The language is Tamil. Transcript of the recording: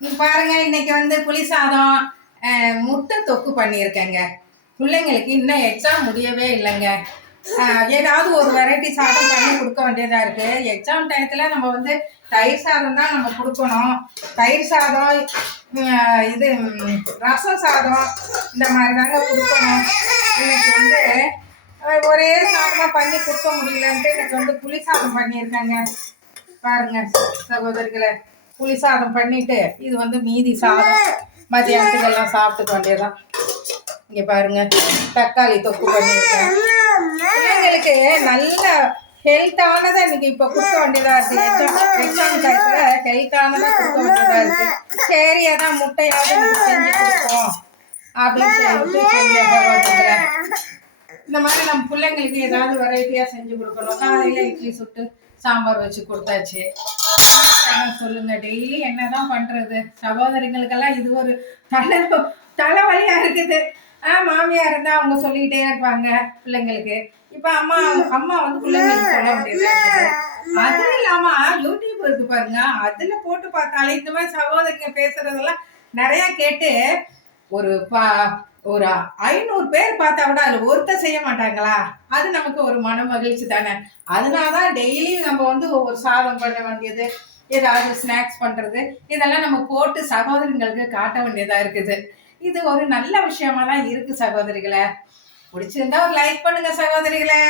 நீங்க பாருங்க, இன்னைக்கு வந்து புளி சாதம், முட்டை தொக்கு பண்ணியிருக்கேங்க. பிள்ளைங்களுக்கு இன்னும் எக்ஸாம் முடியவே இல்லைங்க. ஏதாவது ஒரு வெரைட்டி சாதம் பண்ணி கொடுக்க வேண்டியதா இருக்கு. எக்ஸாம் டயத்துல நம்ம வந்து தயிர் சாதம் தான் நம்ம கொடுக்கணும். தயிர் சாதம், இது ரசம் சாதம், இந்த மாதிரி தாங்க கொடுக்கணும். இன்னைக்கு வந்து ஒரே சாதமாக பண்ணி கொடுக்க முடியலன்ட்டு இன்னைக்கு வந்து புளி சாதம் பண்ணியிருக்கேங்க. பாருங்க சகோதரிகளை, புளி சாதம் பண்ணிட்டு இது வந்து மீதி சாதம் மதியானத்துக்கு எல்லாம் சாப்பிட்டுக்க வேண்டியதான். இங்க பாருங்க, தக்காளி தொக்கு பண்ணியிருக்கேன். பிள்ளைங்களுக்கு நல்ல ஹெல்த்தானதை இன்னைக்கு இப்ப கொடுக்க வேண்டியதா இருக்கு. எக்ஸாம் டயத்துல ஹெல்த்தானதா கொடுக்க வேண்டியதா இருக்கு. சரி, அதான் முட்டையாவது செஞ்சு கொடுப்போம் அப்படின்னு சொல்லிட்டு செஞ்சேன். இந்த மாதிரி நம்ம பிள்ளைங்களுக்கு ஏதாவது வெரைட்டியா செஞ்சு கொடுக்கணும். காலையில இட்லி சுட்டு சாம்பார் வச்சு கொடுத்தாச்சு. சொல்லுங்க, டெய்லி என்னதான் பண்றது? சகோதரிகளுக்கெல்லாம் இது ஒரு தலைவலியா இருக்குது. மாமியார் இருந்தா அவங்க சொல்லிக்கிட்டே இருப்பாங்க பிள்ளைங்களுக்கு. இப்ப அம்மா அம்மா வந்து பிள்ளைங்களுக்கு சொல்ல வேண்டியதா இருக்குது. அது இல்லாம யூடியூப் இருக்கு பாருங்க, அதுல போட்டு பார்த்தாலே இந்த மாதிரி சகோதரிங்க பேசுறதெல்லாம் நிறைய கேட்டு ஒரு ஒரு 500 பேர் பார்த்தா கூட அதுல ஒருத்தர் செய்ய மாட்டாங்களா? அது நமக்கு ஒரு மன மகிழ்ச்சி தானே. அதனாலதான் டெய்லி நம்ம வந்து ஒவ்வொரு சாதம் பண்ண வேண்டியது, ஏதாவது ஸ்நாக்ஸ் பண்றது, இதெல்லாம் நம்ம போட்டு சகோதரிங்களுக்கு காட்ட வேண்டியதா இருக்குது. இது ஒரு நல்ல விஷயமா தான் இருக்கு சகோதரிகளை. பிடிச்சிருந்தா ஒரு லைக் பண்ணுங்க சகோதரிகளை.